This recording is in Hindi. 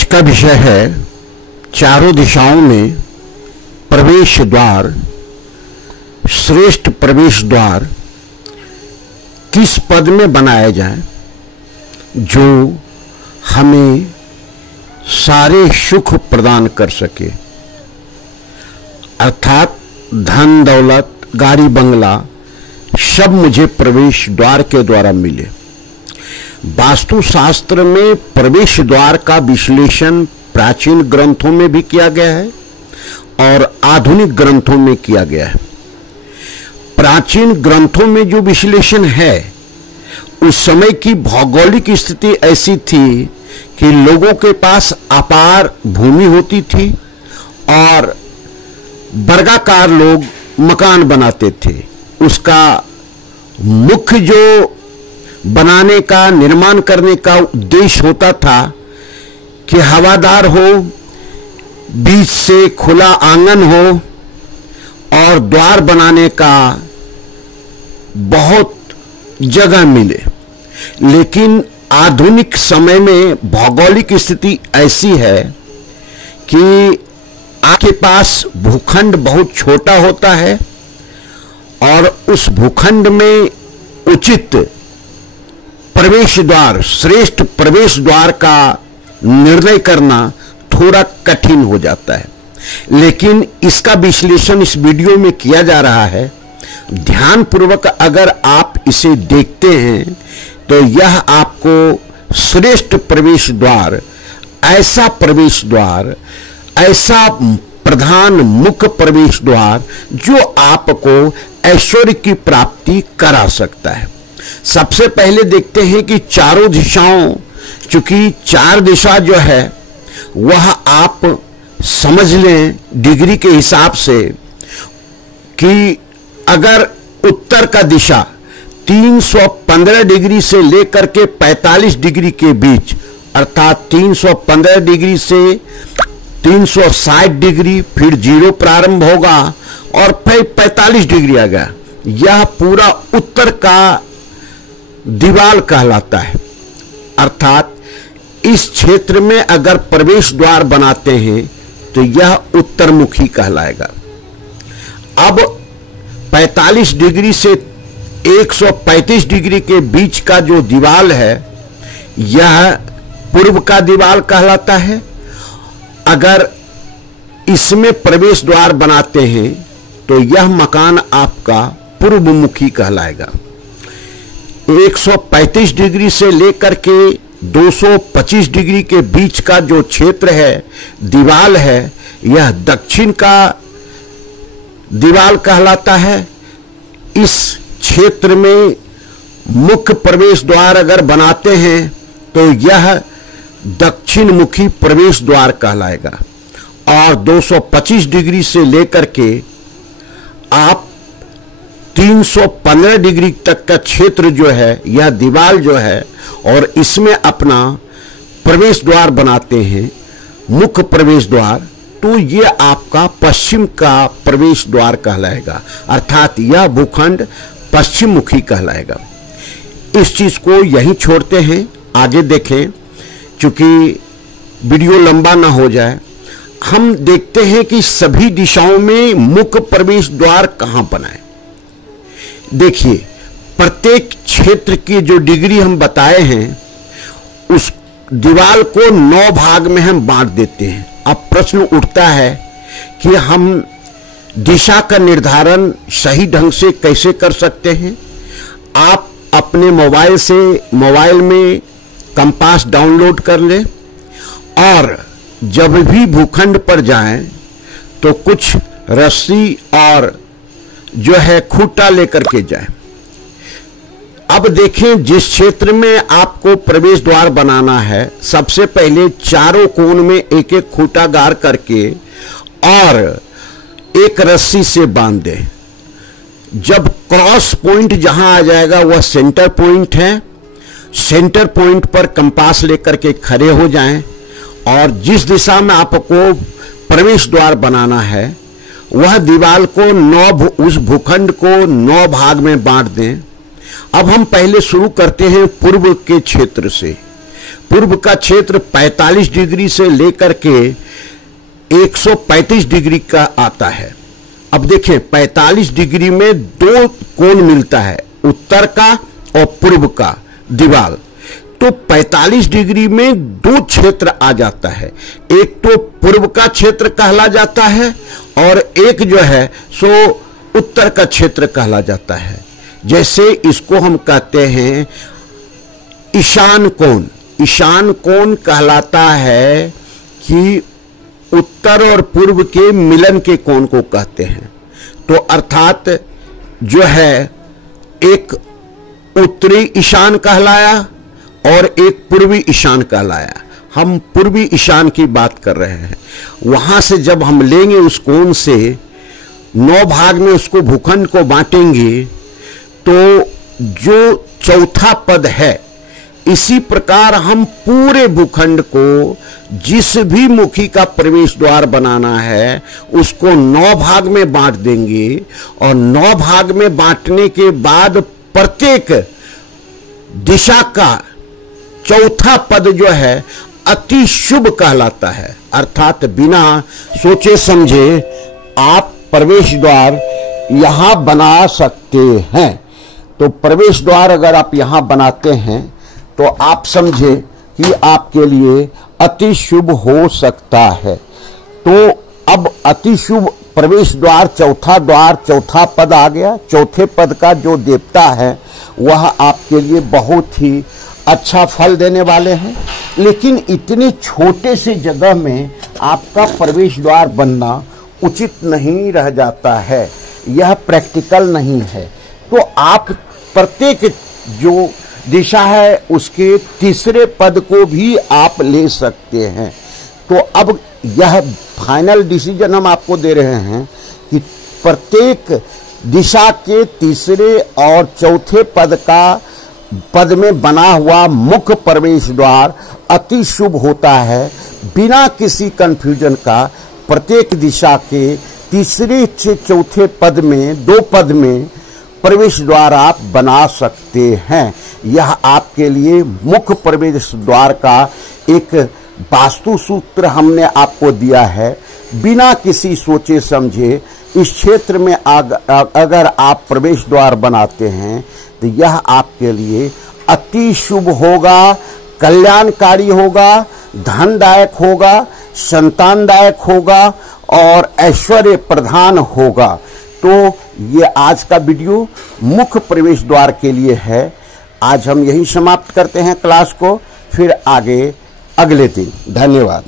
आज का विषय है चारों दिशाओं में प्रवेश द्वार, श्रेष्ठ प्रवेश द्वार किस पद में बनाया जाए जो हमें सारे सुख प्रदान कर सके, अर्थात धन दौलत गाड़ी बंगला सब मुझे प्रवेश द्वार के द्वारा मिले। वास्तुशास्त्र में प्रवेश द्वार का विश्लेषण प्राचीन ग्रंथों में भी किया गया है और आधुनिक ग्रंथों में किया गया है। प्राचीन ग्रंथों में जो विश्लेषण है, उस समय की भौगोलिक स्थिति ऐसी थी कि लोगों के पास अपार भूमि होती थी और वर्गाकार लोग मकान बनाते थे। उसका मुख्य जो बनाने का, निर्माण करने का उद्देश्य होता था कि हवादार हो, बीच से खुला आंगन हो और द्वार बनाने का बहुत जगह मिले। लेकिन आधुनिक समय में भौगोलिक स्थिति ऐसी है कि आपके पास भूखंड बहुत छोटा होता है और उस भूखंड में उचित प्रवेश द्वार, श्रेष्ठ प्रवेश द्वार का निर्णय करना थोड़ा कठिन हो जाता है। लेकिन इसका विश्लेषण इस वीडियो में किया जा रहा है। ध्यानपूर्वक अगर आप इसे देखते हैं तो यह आपको श्रेष्ठ प्रवेश द्वार, ऐसा प्रवेश द्वार, ऐसा प्रधान मुख्य प्रवेश द्वार जो आपको ऐश्वर्य की प्राप्ति करा सकता है। सबसे पहले देखते हैं कि चारों दिशाओं, चूंकि चार दिशा जो है वह आप समझ लें डिग्री के हिसाब से कि अगर उत्तर का दिशा 315 डिग्री से लेकर के 45 डिग्री के बीच, अर्थात 315 डिग्री से 360 डिग्री, फिर जीरो प्रारंभ होगा और फिर 45 डिग्री आ गया, यह पूरा उत्तर का दीवाल कहलाता है। अर्थात इस क्षेत्र में अगर प्रवेश द्वार बनाते हैं तो यह उत्तरमुखी कहलाएगा। अब 45 डिग्री से 135 डिग्री के बीच का जो दीवाल है, यह पूर्व का दीवाल कहलाता है। अगर इसमें प्रवेश द्वार बनाते हैं तो यह मकान आपका पूर्वमुखी कहलाएगा। 135 डिग्री से लेकर के 225 डिग्री के बीच का जो क्षेत्र है, दीवाल है, यह दक्षिण का दीवाल कहलाता है। इस क्षेत्र में मुख्य प्रवेश द्वार अगर बनाते हैं तो यह दक्षिण मुखी प्रवेश द्वार कहलाएगा। और 225 डिग्री से लेकर के आप 315 डिग्री तक का क्षेत्र जो है, यह दीवाल जो है, और इसमें अपना प्रवेश द्वार बनाते हैं, मुख्य प्रवेश द्वार, तो यह आपका पश्चिम का प्रवेश द्वार कहलाएगा। अर्थात यह भूखंड पश्चिम मुखी कहलाएगा। इस चीज को यहीं छोड़ते हैं, आगे देखें, क्योंकि वीडियो लंबा ना हो जाए। हम देखते हैं कि सभी दिशाओं में मुख्य प्रवेश द्वार कहां बनाएं। देखिए, प्रत्येक क्षेत्र की जो डिग्री हम बताए हैं, उस दीवाल को 9 भाग में हम बांट देते हैं। अब प्रश्न उठता है कि हम दिशा का निर्धारण सही ढंग से कैसे कर सकते हैं। आप अपने मोबाइल में कंपास डाउनलोड कर लें और जब भी भूखंड पर जाएं तो कुछ रस्सी और जो है खूंटा लेकर के जाएं। अब देखें, जिस क्षेत्र में आपको प्रवेश द्वार बनाना है, सबसे पहले चारों कोण में एक एक खूंटा गाड़ करके और एक रस्सी से बांध दें। जब क्रॉस पॉइंट जहां आ जाएगा वह सेंटर पॉइंट है। सेंटर पॉइंट पर कंपास लेकर के खड़े हो जाएं और जिस दिशा में आपको प्रवेश द्वार बनाना है वह दीवार को उस भूखंड को 9 भाग में बांट दें। अब हम पहले शुरू करते हैं पूर्व के क्षेत्र से। पूर्व का क्षेत्र 45 डिग्री से लेकर के 135 डिग्री का आता है। अब देखें 45 डिग्री में दो कोण मिलता है, उत्तर का और पूर्व का दीवार। तो 45 डिग्री में दो क्षेत्र आ जाता है, एक तो पूर्व का क्षेत्र कहला जाता है और एक जो है सो उत्तर का क्षेत्र कहला जाता है। जैसे इसको हम कहते हैं ईशान कोण। ईशान कोण कहलाता है कि उत्तर और पूर्व के मिलन के कोण को कहते हैं। तो अर्थात जो है एक उत्तरी ईशान कहलाया और एक पूर्वी ईशान कहलाया। हम पूर्वी ईशान की बात कर रहे हैं। वहां से जब हम लेंगे उस कोण से 9 भाग में उसको भूखंड को बांटेंगे तो जो चौथा पद है, इसी प्रकार हम पूरे भूखंड को जिस भी मुखी का प्रवेश द्वार बनाना है उसको 9 भाग में बांट देंगे और 9 भाग में बांटने के बाद प्रत्येक दिशा का चौथा पद जो है अति शुभ कहलाता है। अर्थात बिना सोचे समझे आप प्रवेश द्वार यहां बना सकते हैं। तो प्रवेश द्वार अगर आप यहां बनाते हैं तो आप समझे कि आपके लिए अति शुभ हो सकता है। तो अब अति शुभ प्रवेश द्वार, चौथा पद आ गया। चौथे पद का जो देवता है वह आपके लिए बहुत ही अच्छा फल देने वाले हैं। लेकिन इतने छोटे से जगह में आपका प्रवेश द्वार बनना उचित नहीं रह जाता है, यह प्रैक्टिकल नहीं है। तो आप प्रत्येक जो दिशा है उसके तीसरे पद को भी आप ले सकते हैं। तो अब यह फाइनल डिसीजन हम आपको दे रहे हैं कि प्रत्येक दिशा के तीसरे और चौथे पद में बना हुआ मुख्य प्रवेश द्वार अति शुभ होता है। बिना किसी कंफ्यूजन का प्रत्येक दिशा के तीसरे से चौथे पद में, 2 पद में प्रवेश द्वार आप बना सकते हैं। यह आपके लिए मुख्य प्रवेश द्वार का एक वास्तु सूत्र हमने आपको दिया है। बिना किसी सोचे समझे इस क्षेत्र में अगर आप प्रवेश द्वार बनाते हैं तो यह आपके लिए अति शुभ होगा, कल्याणकारी होगा, धनदायक होगा, संतानदायक होगा और ऐश्वर्य प्रधान होगा। तो ये आज का वीडियो मुख्य प्रवेश द्वार के लिए है। आज हम यही समाप्त करते हैं क्लास को, फिर आगे अगले दिन। धन्यवाद।